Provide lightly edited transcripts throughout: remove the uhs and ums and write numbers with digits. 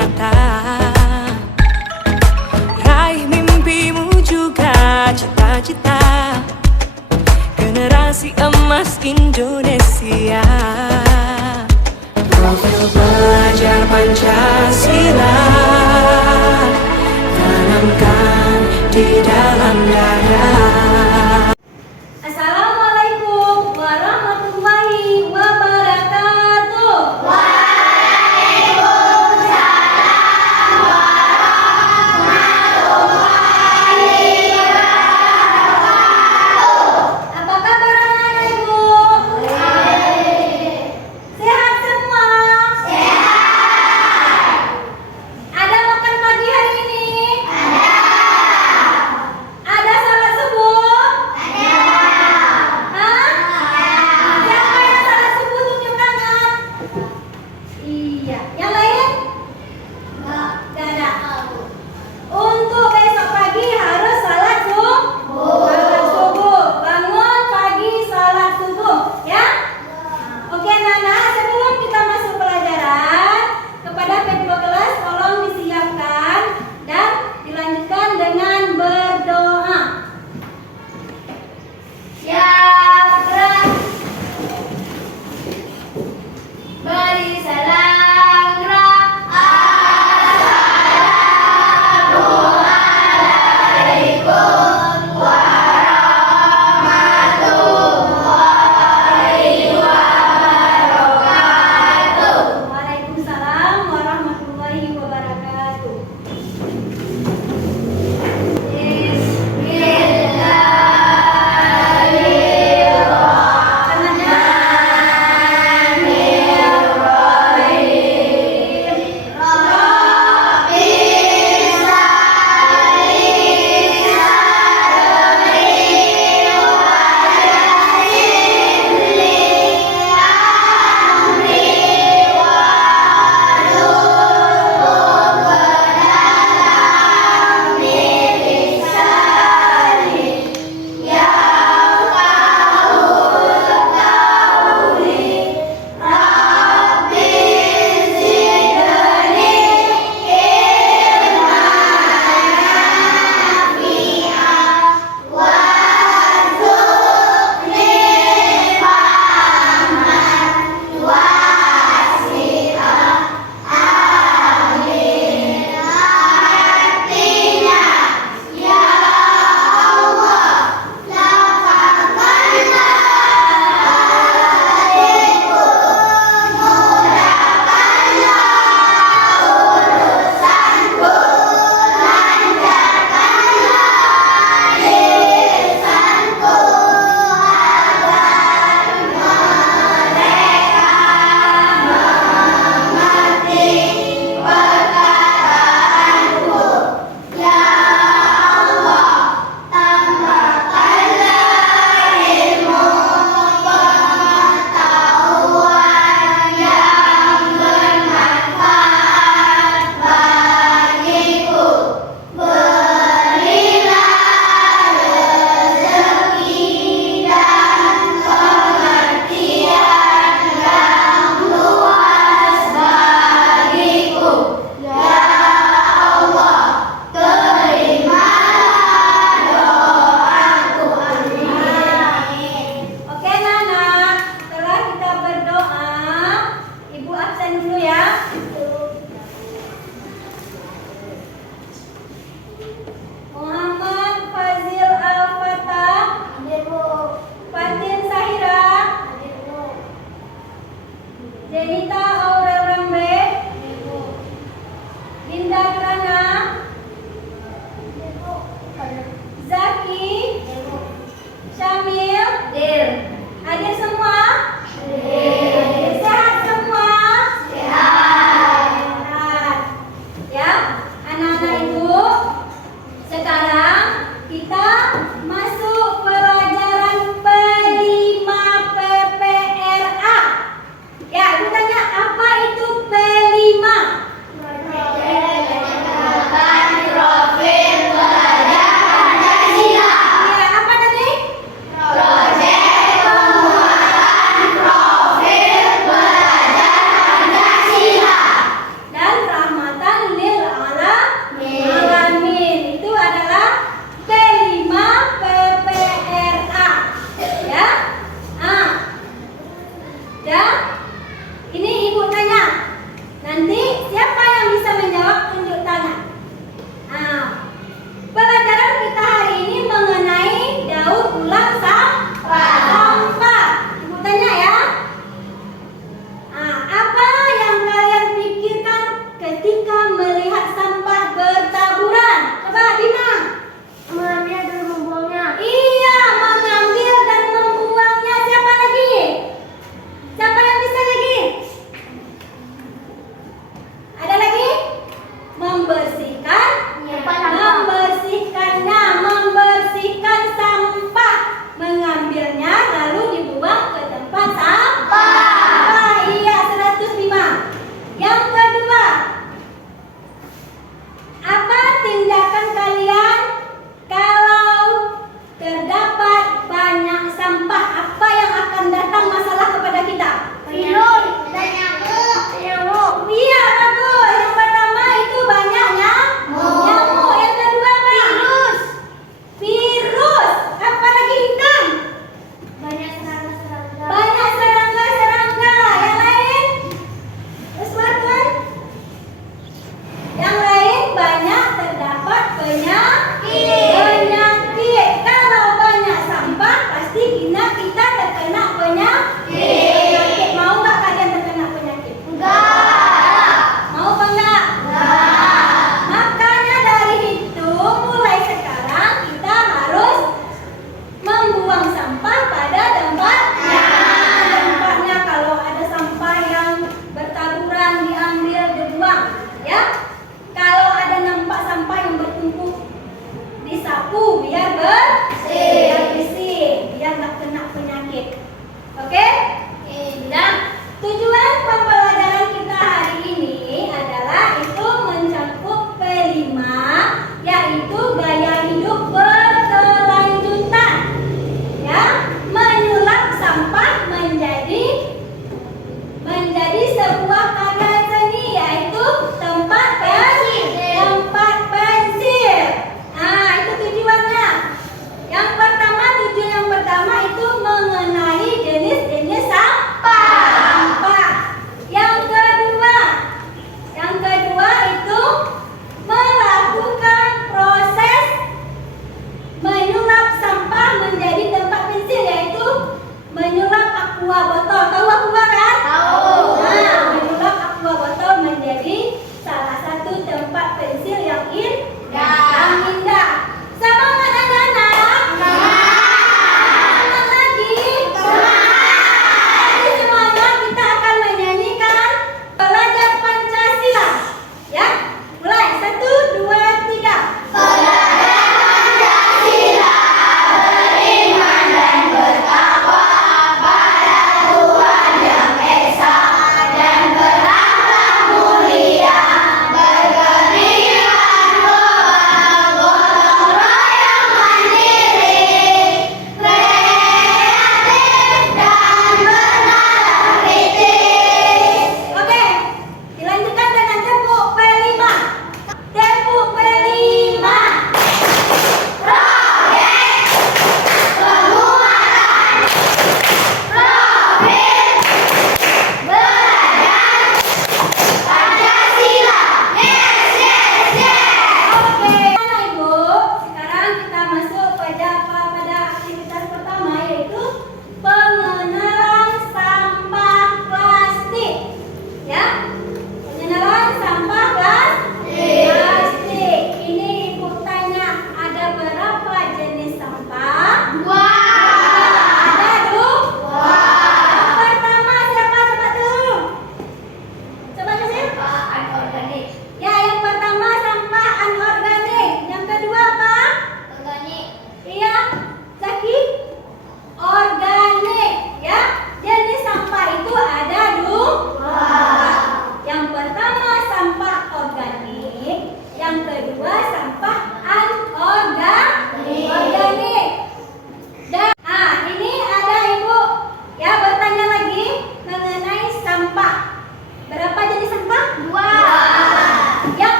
nyata. Raih mimpimu juga cita-cita generasi emas Indonesia. Profil pelajar Pancasila tanamkan di dalam dada. Assalamualaikum warahmatullahi wabarakatuh. Apa kabar anak-anak ibu? Sehat semua? Ada makan pagi hari ini? Ada sholat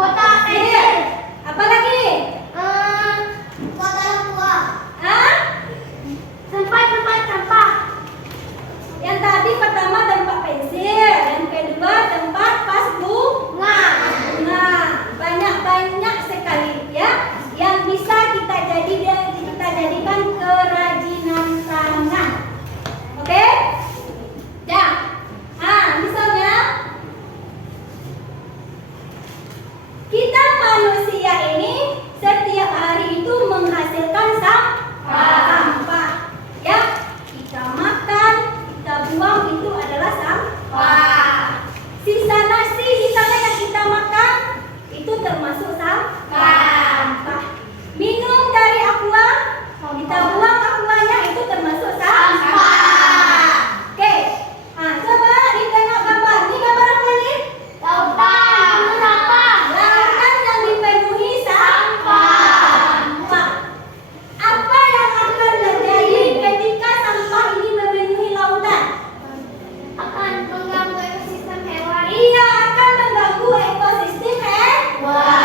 Kota kecil. Apa lagi? Kota tua. Hah? Tempat. Yang tadi pertama tempat pensil, yang kedua tempat pas bunga. Nah, banyak sekali ya yang bisa kita jadikan kerajinan tangan. Oke? Ya. Misalnya kita manusia ini setiap hari itu menghasilkan sampah. Ya, kita makan, kita buang itu adalah sampah. Sisa nasi di sana yang kita makan itu termasuk sampah. Minum dari aqua, kita buang aquanya itu termasuk sampah. Oke. Coba ditengok gambar. Ini gambar apa nih? Lautan yang dipenuhi sampah. Apa yang akan terjadi ketika sampah ini memenuhi lautan? Akan mengganggu ekosistem hewan. Iya, akan mengganggu ekosistem hewan.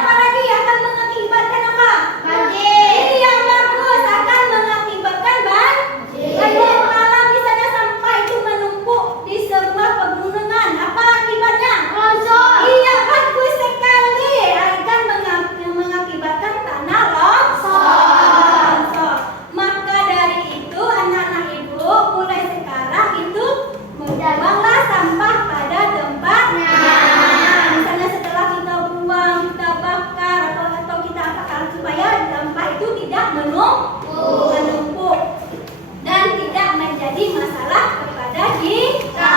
Apa lagi akan mengakibatkan apa? Banjir. Iya, bagus, akan mengakibatkan banjir. Kalau misalnya sampah itu menumpuk di sebuah pegunungan, apa akibatnya? Longsor. Iya, bagus sekali. Akan mengakibatkan tanah longsor. Maka dari itu anak-anak ibu mulai sekarang itu membuanglah sampah pada tempatnya. Misalnya setelah kita buang, kita bakar atau kita apakan supaya sampah itu tidak menumpuk dan tidak menjadi masalah kepada kita.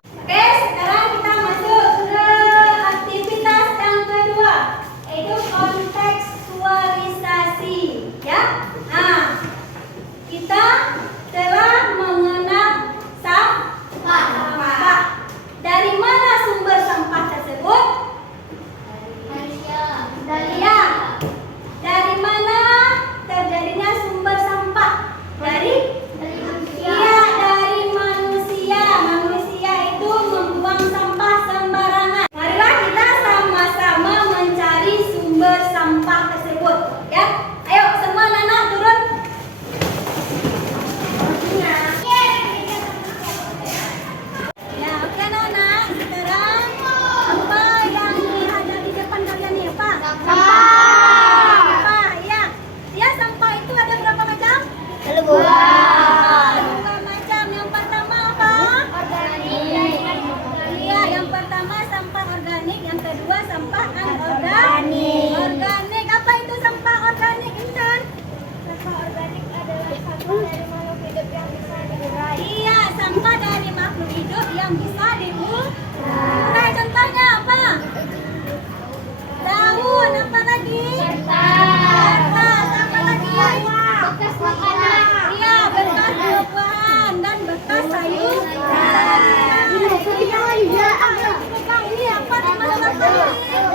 Oke, sekarang kita masuk ke aktivitas yang kedua, yaitu kontekstualisasi. Ya, kita telah mengenal sampah. Dari mana sumber sampah tersebut? Dari mana terjadinya sumber sampah? Dari manusia. Manusia itu membuang sampah sembarangan. Marilah kita sama-sama mencari sumber sampah tersebut. Ya, ayo semua anak turun. Ya, oke anak. Sekarang apa yang ada di depan kalian ini? Apa? Sampah. Ya, sampah itu ada berapa macam? Dua macam. Yang pertama apa? Organik. Iya, yang pertama sampah organik, yang kedua sampah anorganik. Organik. Apa itu sampah organik, Intan? Sampah organik adalah sampah dari makhluk hidup yang bisa diurai. Iya, sampah dari makhluk hidup yang bisa diurai. Contohnya apa? Daun, apa lagi? Kertas, apa lagi? Bekas makanan. Iya, bekas buah-buahan dan bekas sayuran. Ini apa termasuk apa ini?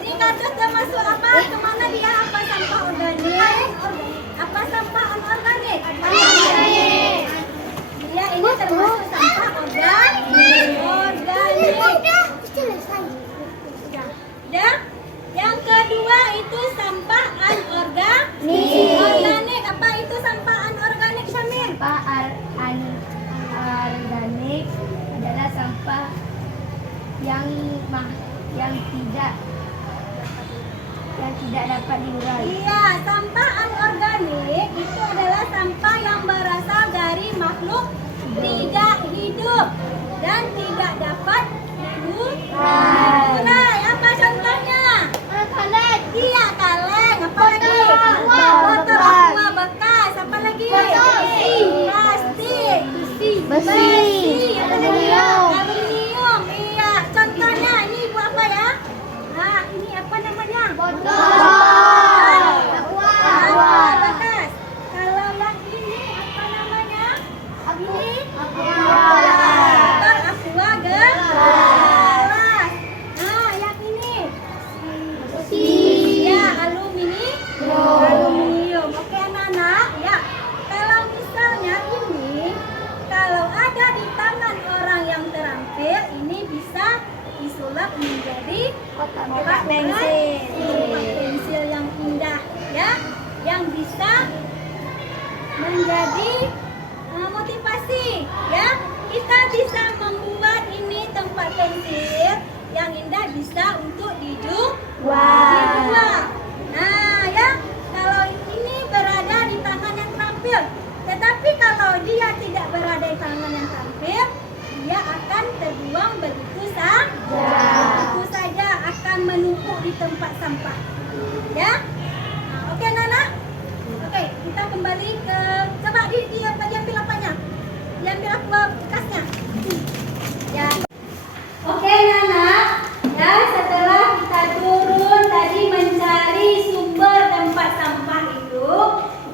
Ini kardus termasuk apa? Kemana dia? Apa sampah organik? Apa sampah anorganik? Iya, ini termasuk sampah organik. Ya. Yang kedua itu sampah anorganik. Organik, apa itu sampah anorganik, Syamir? Sampah anorganik adalah sampah yang tidak dapat diurai. Iya, sampah anorganik itu adalah sampah yang berasal dari makhluk tidak hidup dan tidak dapat diurai. Apa contohnya? Kaleng. Iya, kaleng. Apa lagi? Botol aqua bekas. Apa lagi? Plastik. Besi. Apa lagi? Aluminium. Iya. Contohnya ini ibu apa ya? Ini apa namanya? Botol. Aqua bekas. Kalau yang ini apa namanya? Ini? Botol aqua gelas. bersiap menjadi kotak pensil yang indah ya, yang bisa menjadi motivasi ya. Kita bisa membuat ini tempat pensil yang indah, bisa untuk dijual. Nah ya, kalau ini berada di tangan yang terampil, tetapi kalau dia tidak berada di tangan yang terampil, dia akan terbuang begitu saja, akan menumpuk di tempat sampah ya. Nah, oke Nana, oke kita kembali ke, coba diambil apanya, diambil apa bekasnya ya. Oke Nana ya, setelah kita turun tadi mencari sumber tempat sampah itu,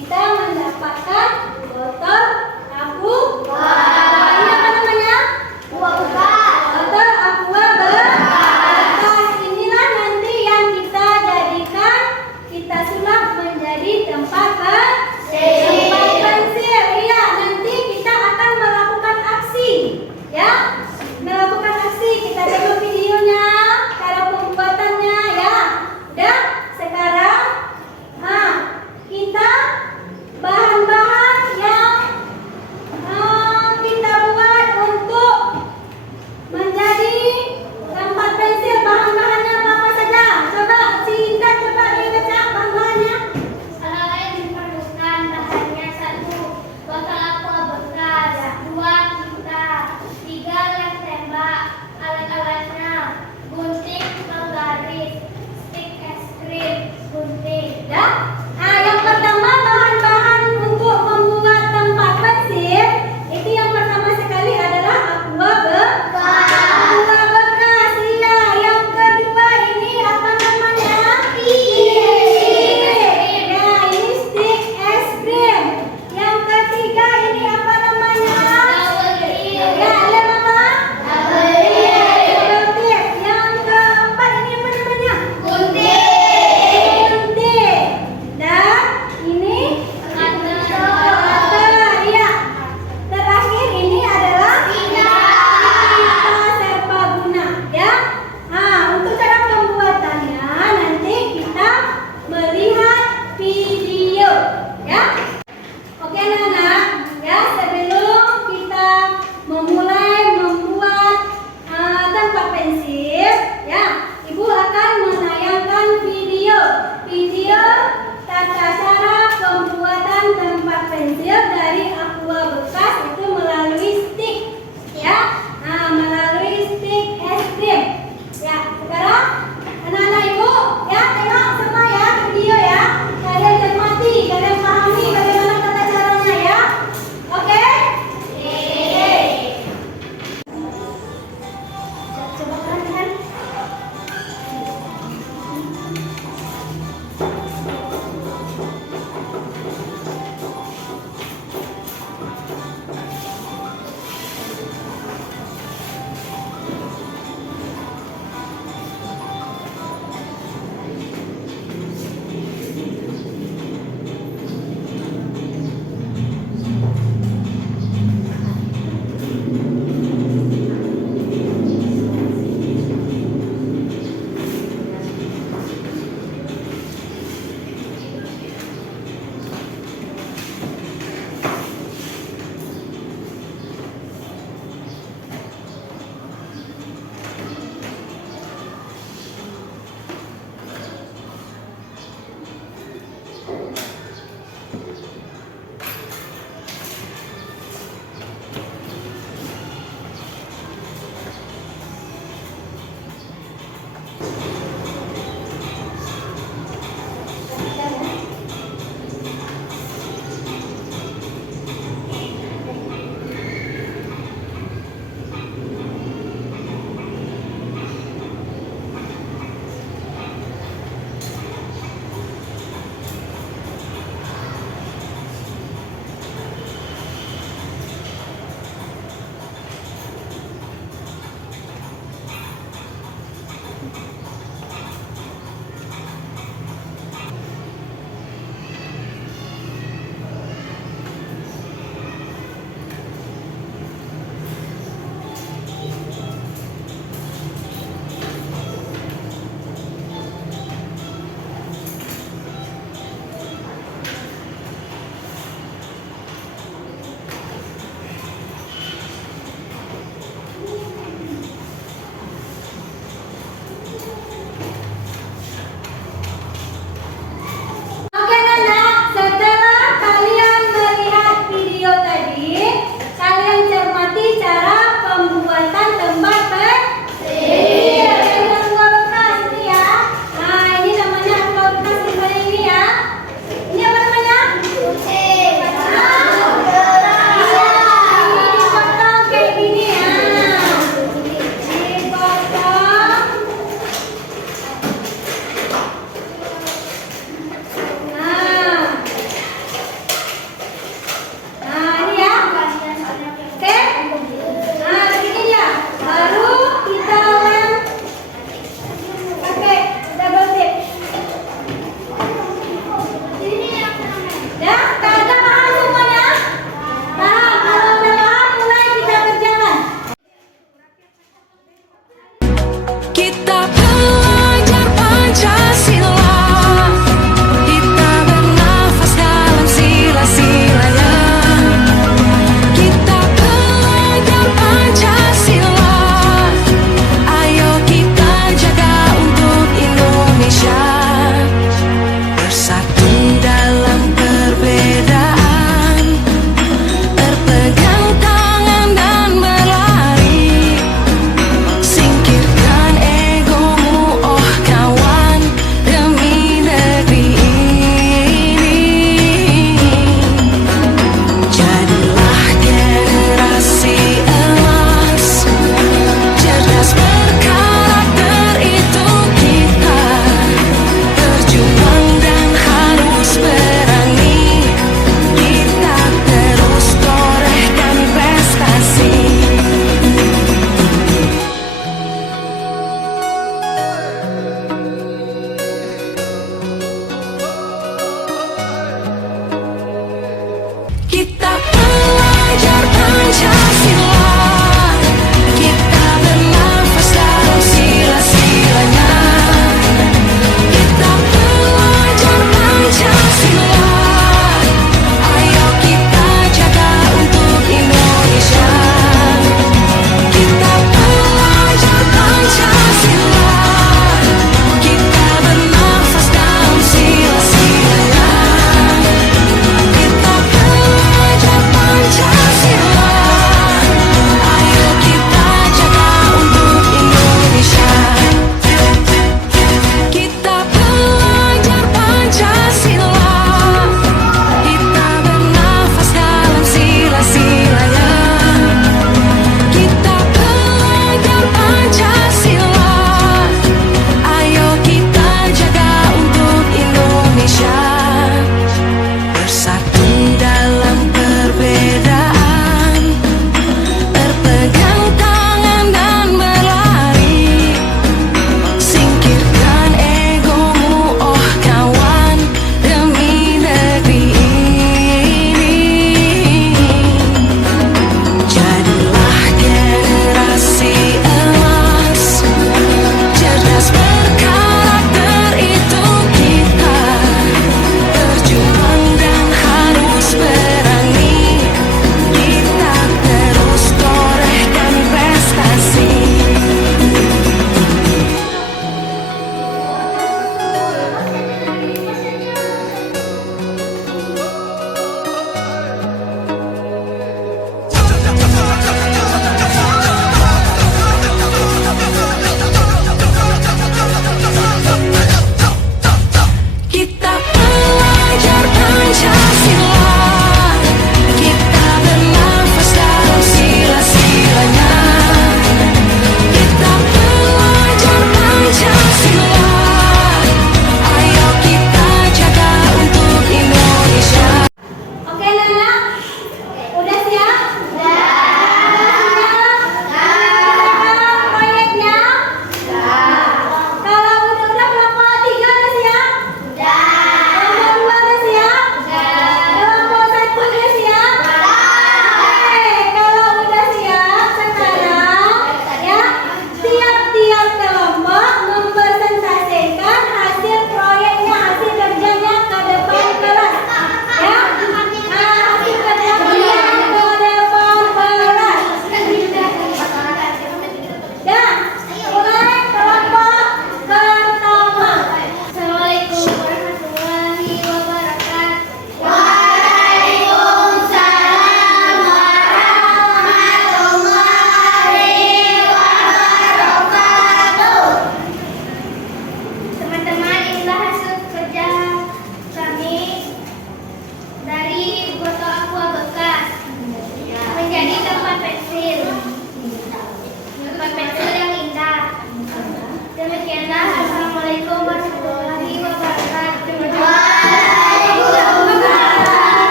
kita mendapatkan botol aqua. Ini apa namanya? Botol aqua bekas. Inilah nanti yang kita jadikan, kita sulap menjadi tempat pensil. Iya, nanti kita akan melakukan aksi ya. Melakukan aksi, kita tengok videonya, cara pembuatannya ya. Udah, sekarang kita bahan-bahan yang kita buat untuk menjadi tempat pensil, bahan-bahannya apa saja? Coba si Indah, coba dibaca bahan-bahannya. Hal-hal yang diperlukan bahannya: 1. Botol aqua bekas, 2. tinta, 3. lem tembak. Alat-alatnya: gunting penggaris, stik es krim, gunting. Ya. Nah, yang pertama bahan-bahan untuk membuat tempat pensil itu yang pertama sekali adalah aqua bekas. Aqua bekas, iya. Yang kedua ini apa namanya? Ya, ini stik es krim. Yang ketiga ini apa namanya? Ya, lem apa? Iya, double tip. Yang keempat ini apa namanya? Gunting. Dan ini iya. Terakhir ini adalah tinta serbaguna ya. Nah, untuk cara pembuatannya nanti kita melihat video ya. Oke Nana, ya sebelum kita memulai membuat tempat pensil ya, Ibu akan menayangkan video tata cara pembuatan tempat pensil dari aqua bekas itu melalui stik ya. Nah, melalui stik es krim ya. Sekarang anak-anak Ibu ya, tengok semua ya video ya. Kalian cermati, kalian pahami bagaimana tata caranya ya. Oke? Coba perhatikan.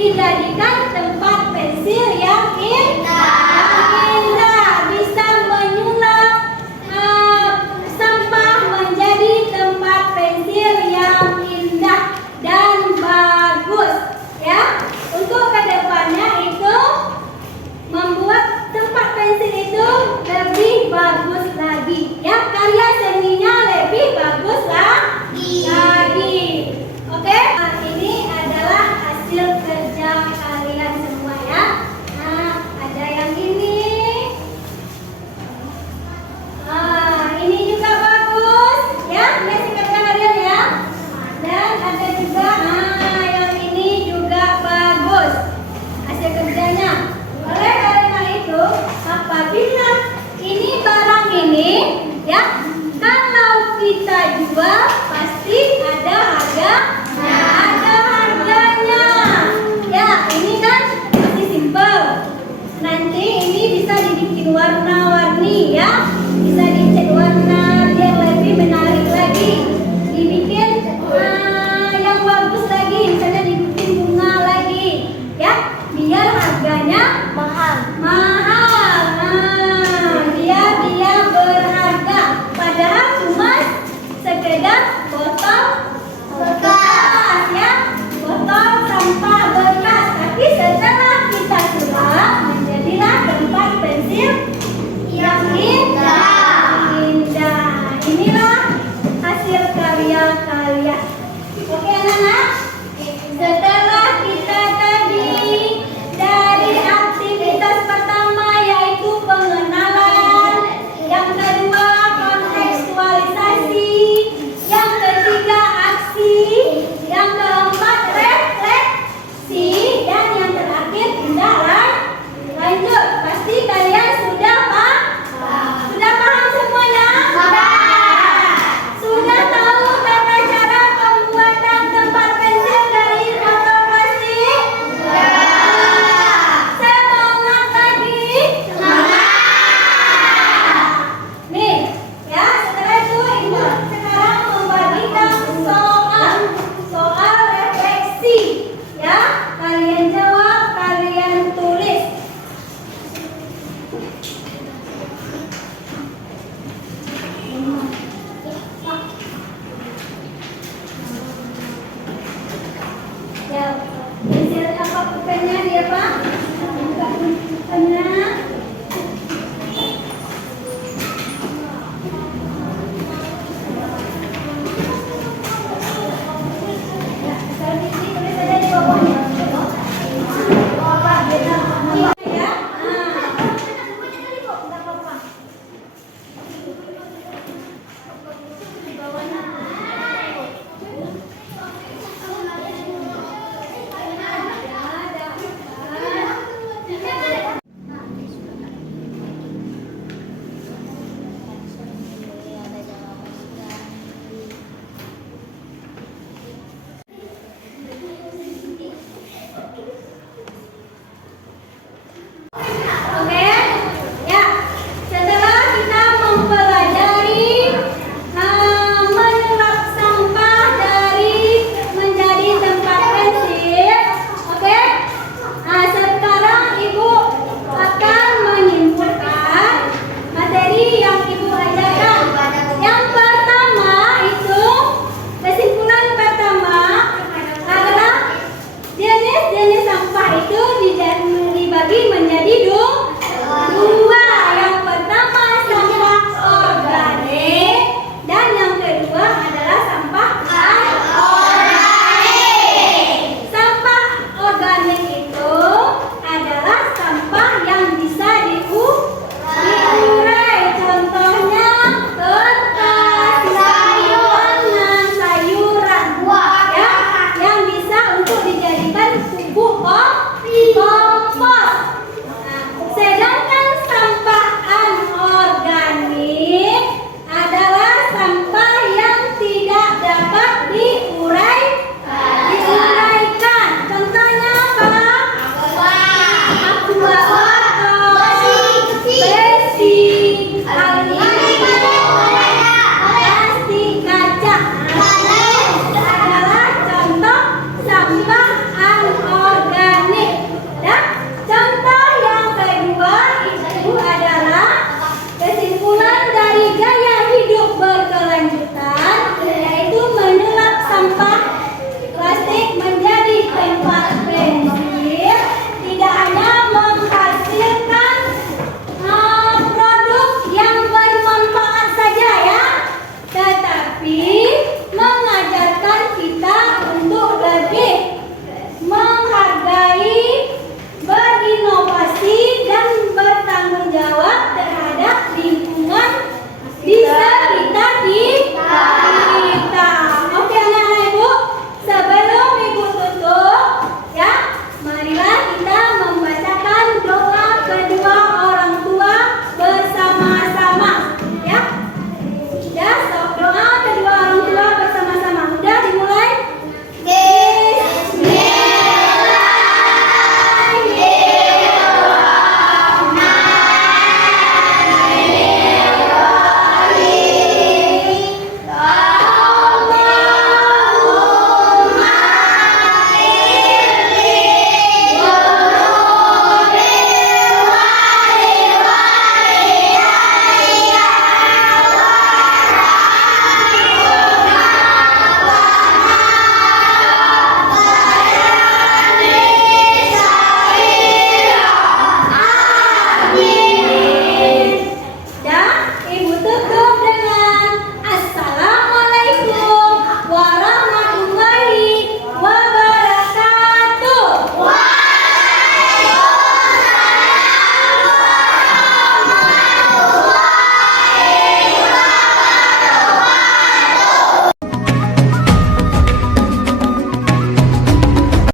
dijadikan